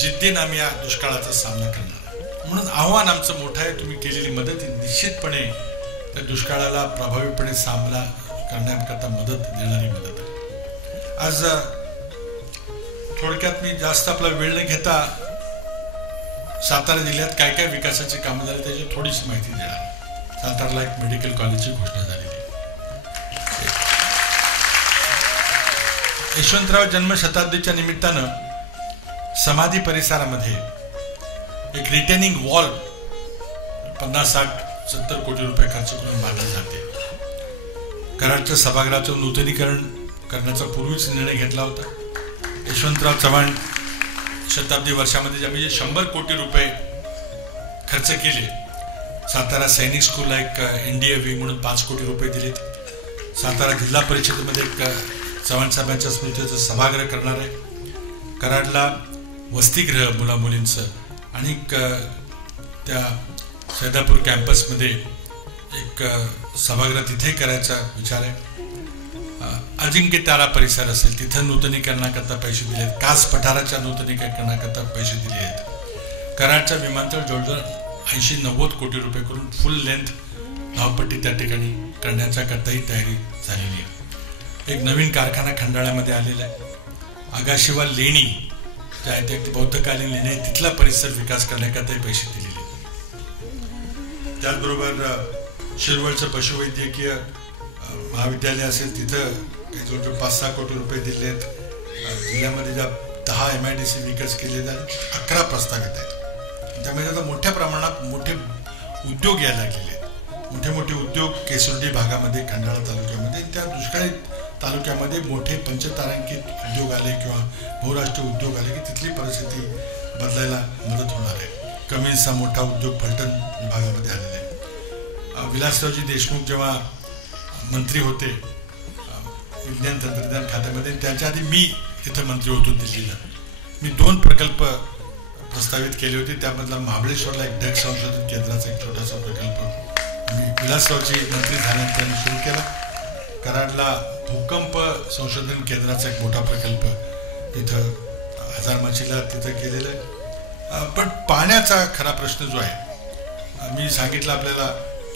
जिद्दीनं आम्ही या दुष्काळाचा सामना करणार. म्हणून आव्हान आमचं मोठं आहे. तुम्ही केलेली मदत ही निश्चितपणे त्या दुष्काळाला प्रभावीपणे सामना करण्याकरता मदत देणारी मदत आहे. आज थोडक्यात मी जास्त आपला वेळ न घेता सातारा जिल्ह्यात काय काय विकासाची कामं झाली त्याची थोडीशी माहिती देणार. साताराला एक मेडिकल कॉलेजची घोषणा झालेली. यशवंतराव जन्मशताब्दीच्या निमित्तानं समाधी परिसरामध्ये एक रिटेनिंग वॉल 50-60-70 कोटी रुपये खर्च करून बांधली जाते. कराडच्या सभागृहाचं नूतनीकरण करण्याचा पूर्वीच निर्णय घेतला होता. यशवंतराव चव्हाण शताब्दी वर्षामध्ये आम्ही 100 कोटी रुपये खर्च केले. सातारा सैनिक स्कूलला एक NDA विंग म्हणून 5 कोटी रुपये दिलेत. सातारा जिल्हा परिषदेमध्ये एक चव्हाणसाहेबांच्या स्मृतीचं सभागृह करणार आहे. कराडला वसतिगृह मुला मुलींचं आणि त्या सैदापूर कॅम्पसमध्ये एक सभागृह तिथे करायचा विचार आहे. अजिंक्य तारा परिसर असेल तिथं नूतनीकरणाकरता पैसे दिले आहेत. कास पठाराच्या नूतनीकरणाकरता पैसे दिले आहेत. कराडच्या विमानतळ जवळजवळ 80-90 कोटी रुपये करून फुल लेंथ धावपट्टी त्या ठिकाणी करण्याच्या करताही तयारी झालेली आहे. एक नवीन कारखाना खंडाळ्यामध्ये आलेला आहे. आगाशिवा लेणी ज्या आहेत त्या बौद्धकालीन लेणी आहेत तिथला परिसर विकास करण्याकरताही पैसे दिलेले. त्याचबरोबर शिरवळचं पशुवैद्यकीय महाविद्यालय असेल तिथं काही जवळजवळ 5-6 कोटी रुपये दिले आहेत. जिल्ह्यामध्ये ज्या 10 MIDC विकास केले आहेत 11 प्रस्तावित आहेत. त्यामुळे आता मोठ्या प्रमाणात मोठे उद्योग यायला लागलेले आहेत. मोठे मोठे उद्योग केसुर्डी भागामध्ये खंडाळा तालुक्यामध्ये त्या दुष्काळी तालुक्यामध्ये मोठे पंचतारांकित उद्योग आले किंवा बहुराष्ट्रीय उद्योग आले की तिथली परिस्थिती बदलायला मदत होणार आहे. कमीचा मोठा उद्योग फलटण विभागामध्ये आलेला आहे. विलासरावजी देशमुख जेव्हा मंत्री होते विज्ञान तंत्रज्ञान खात्यामध्ये त्याच्या आधी मी इथं मंत्री होतो दिल्लीला. मी 2 प्रकल्प प्रस्तावित केले होते. त्यामधला महाबळेश्वरला एक ढग संशोधन केंद्राचा एक छोटासा प्रकल्प मी विलासरावजी मंत्री झाल्यानंतर सुरू केला. कराडला भूकंप संशोधन केंद्राचा एक मोठा प्रकल्प तिथं हजारमाचीला तिथं केलेला आहे. पण पाण्याचा खरा प्रश्न जो आहे मी सांगितलं आपल्याला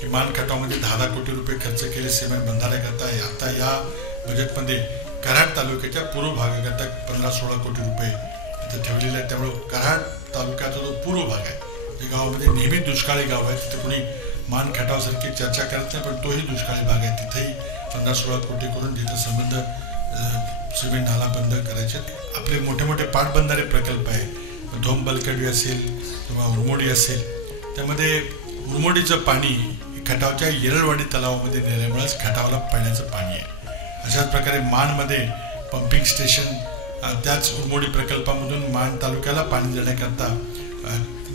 की मानखटावमध्ये 10 कोटी रुपये खर्च केले सिमेंट बंधाऱ्याकरता. आता या बजेटमध्ये कराड तालुक्याच्या पूर्व भागाकरता 15-16 कोटी रुपये तिथे ठेवलेले आहेत. त्यामुळे कराड तालुक्याचा जो पूर्व भाग आहे जे गावामध्ये नेहमी दुष्काळी गाव आहे तिथे कोणी मानखटावसारखी चर्चा करत नाही पण तोही दुष्काळी भाग आहे. तिथेही 15-16 कोटी करून जिथं संबंध सिमेंट नाला बंद करायचे. आपले मोठे मोठे पाटबंधारे प्रकल्प आहे. धोम बलकडी असेल किंवा उरमोडी असेल त्यामध्ये उरमोडीचं पाणी खटावच्या येरळवाडी तलावामध्ये नेल्यामुळेच खटावला पिण्याचं पाणी आहे. अशाच प्रकारे माणमध्ये पंपिंग स्टेशन त्याच उरमोडी प्रकल्पामधून माण तालुक्याला पाणी देण्याकरता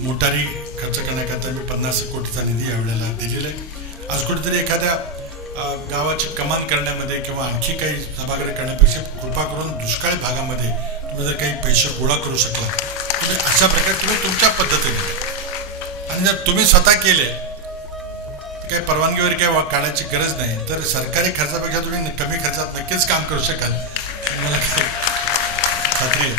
मोटारी खर्च करण्याकरता मी 50 कोटीचा निधी यावेळेला दिलेला आहे. आज कुठेतरी एखाद्या गावाची कमान करण्यामध्ये किंवा आणखी काही सभागृह करण्यापेक्षा कृपा करून दुष्काळी भागामध्ये तुम्ही जर काही पैसे गोळा करू शकला तर अशा प्रकारे तुम्ही तुमच्या पद्धतीने आणि जर तुम्ही स्वतः केले काही परवानगीवर काही काढायची गरज नाही तर सरकारी खर्चापेक्षा तुम्ही कमी खर्चात नक्कीच काम करू शकाल मला खात्री आहे.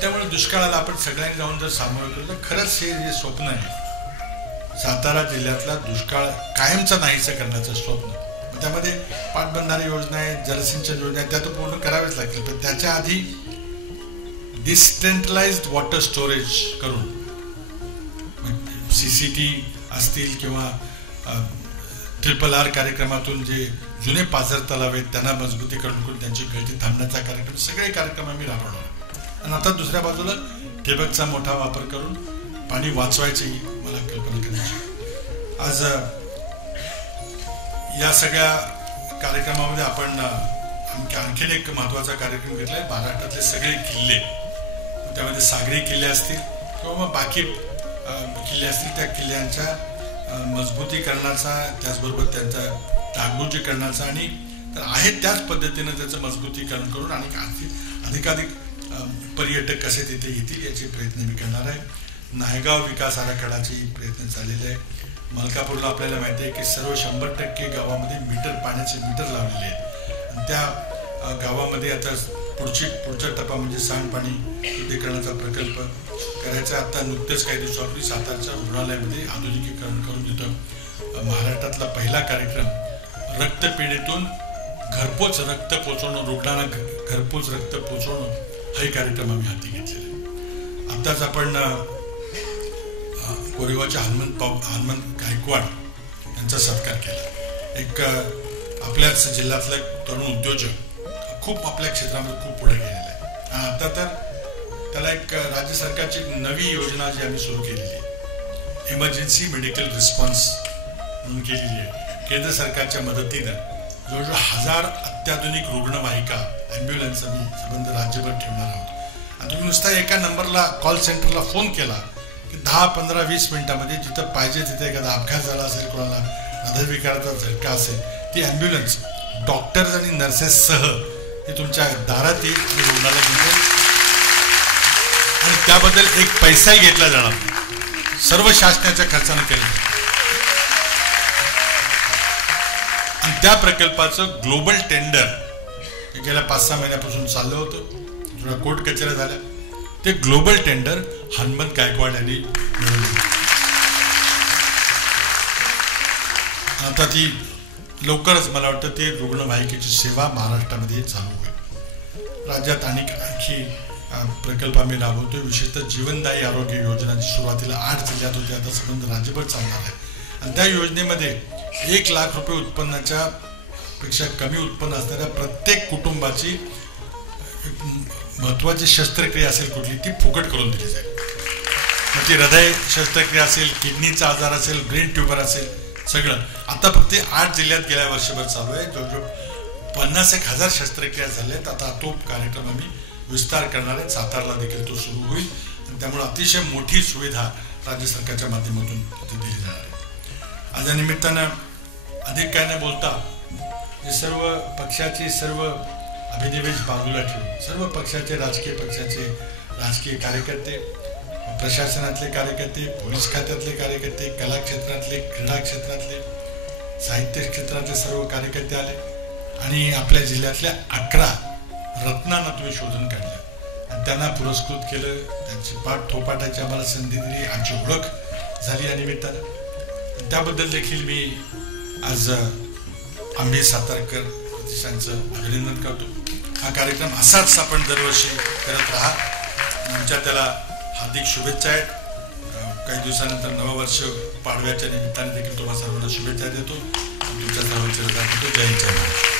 त्यामुळे दुष्काळाला आपण सगळ्यांनी जाऊन जर सामोरं केलं तर खरंच हे जे स्वप्न आहे सातारा जिल्ह्यातला दुष्काळ कायमचा नाहीसा करण्याचं स्वप्न त्यामध्ये पाटबंधारे योजना आहे जलसिंचन योजना आहे त्या तर पूर्ण करावेच लागतील पण त्याच्या आधी डिसेंट्रलाइज्ड वॉटर स्टोरेज करून CCT असतील किंवा RRR कार्यक्रमातून जे जुने पाझर तलाव आहेत त्यांना मजबूतीकरण करून त्यांची गळती थांबण्याचा कार्यक्रम सगळे कार्यक्रम आम्ही राबवणार आणि आता दुसऱ्या बाजूला ठिबकचा मोठा वापर करून पाणी वाचवायची मला कल्पना करायची. आज या सगळ्या कार्यक्रमामध्ये आपण आणखीन एक महत्वाचा कार्यक्रम घेतलाय. महाराष्ट्रातले सगळे किल्ले त्यामध्ये सागरी किल्ले असतील किंवा मग बाकी किल्ले असतील त्या किल्ल्यांच्या मजबूतीकरणाचा त्याचबरोबर त्यांचा डागडुजीकरणाचा आणि तर आहे त्याच पद्धतीनं त्याचं मजबूतीकरण करून आणि अधिकाधिक पर्यटक कसे तिथे येतील याचे प्रयत्न मी करणार आहे. नायगाव विकास आराखड्याचे प्रयत्न चाललेले आहे. मलकापूरला आपल्याला माहिती आहे की सर्व 100% गावामध्ये पाण्याचे मीटर लावलेले आहेत आणि त्या गावामध्ये आता पुढचा टप्पा म्हणजे सांडपाणी शुद्धीकरणाचा प्रकल्प करायचा. आता नुकतेच काही दिवसापूर्वी सातारच्या रुग्णालयामध्ये आधुनिकीकरण करून तिथं महाराष्ट्रातला पहिला कार्यक्रम रक्तपेढीतून घरपोच रक्त पोचवणं रुग्णांना घरपोच रक्त पोचवणं हाही कार्यक्रम आम्ही हाती घेतलेला आहे. आताच आपण कोरेगावच्या हनुमंत गायकवाड यांचा सत्कार केला. एक आपल्याच जिल्ह्यातला तरुण उद्योजक खूप आपल्या क्षेत्रामध्ये खूप पुढे गेलेला आहे आणि आता तर त्याला एक राज्य सरकारची नवी योजना जी आम्ही सुरू केलेली आहे इमर्जन्सी मेडिकल रिस्पॉन्स म्हणून केलेली आहे. केंद्र सरकारच्या मदतीनं जवळजवळ 1000 अत्याधुनिक रुग्णवाहिका ॲम्ब्युलन्स आम्ही संबंध राज्यभर ठेवणार आहोत आणि तुम्ही नुसता एका नंबरला कॉल सेंटरला फोन केला की 10-15-20 मिनिटामध्ये जिथं पाहिजे तिथे एखादा अपघात झाला असेल कोणाला हृदयविकाराचा झटका असेल ती ॲम्ब्युलन्स डॉक्टर्स आणि नर्सेससह हे तुमच्या दारात येईल आणि रुग्णाला घेतो आणि त्याबद्दल एक पैसाही घेतला जाणार नाही. सर्व शासनाच्या खर्चाने केलं. आणि त्या प्रकल्पाचं ग्लोबल टेंडर हे गेल्या 5-6 महिन्यापासून चाललं होतं. थोडा कोर्ट कचेऱ्या झाल्या. ते ग्लोबल टेंडर हनुमंत गायकवाड यांनी मिळवलं. आता ती लवकरच मला वाटतं ते रुग्णवाहिकेची सेवा महाराष्ट्रामध्ये चालू होईल. राज्यात आणखी प्रकल्प आम्ही राबवतोय. विशेषतः जीवनदायी आरोग्य योजना जी सुरुवातीला 8 जिल्ह्यात होती, आता संबंध राज्यभर चालणार आहे. आणि त्या योजनेमध्ये 1 लाख रुपये उत्पन्नाच्या पेक्षा कमी उत्पन्न असणाऱ्या प्रत्येक कुटुंबाची महत्वाची शस्त्रक्रिया असेल कुठली ती फुकट करून दिली जाईल. मग ती हृदय शस्त्रक्रिया असेल, किडनीचा आजार असेल, ब्रेन ट्यूमर असेल, सगळं. आता फक्त 8 जिल्ह्यात गेल्या वर्षभर चालू आहे. जवळजवळ 50,000 शस्त्रक्रिया झाल्यात. आता तो कार्यक्रम आम्ही विस्तार करणार आहे. सातारला देखील तो सुरू होईल. आणि त्यामुळे अतिशय मोठी सुविधा राज्य सरकारच्या माध्यमातून दिली जाणार आहे. आज या निमित्तानं अधिक काय न बोलता हे सर्व पक्षाची सर्व अभिनिवेश बाजूला ठेवून सर्व पक्षाचे राजकीय कार्यकर्ते, प्रशासनातले कार्यकर्ते, पोलीस खात्यातले कार्यकर्ते, कला क्षेत्रातले, क्रीडा क्षेत्रातले, साहित्य क्षेत्रातले सर्व कार्यकर्ते आले आणि आपल्या जिल्ह्यातल्या 11 रत्नांना तुम्ही शोधून काढल्या आणि त्यांना पुरस्कृत केलं. त्यांची पाठ थोपाटाची आम्हाला संधी दिली. आमची ओळख झाली या निमित्तानं. त्याबद्दल देखील मी आज आंबे सातारकर प्रतिष्ठानचं अभिनंदन करतो. हा कार्यक्रम असाच आपण दरवर्षी करत राहा. आमच्या त्याला हार्दिक शुभेच्छा आहेत. काही दिवसानंतर नववर्ष पाडव्याच्या निमित्ताने देखील तुम्हाला सर्वांना शुभेच्छा देतो. तुमच्या सर्वांचे जय हिंद.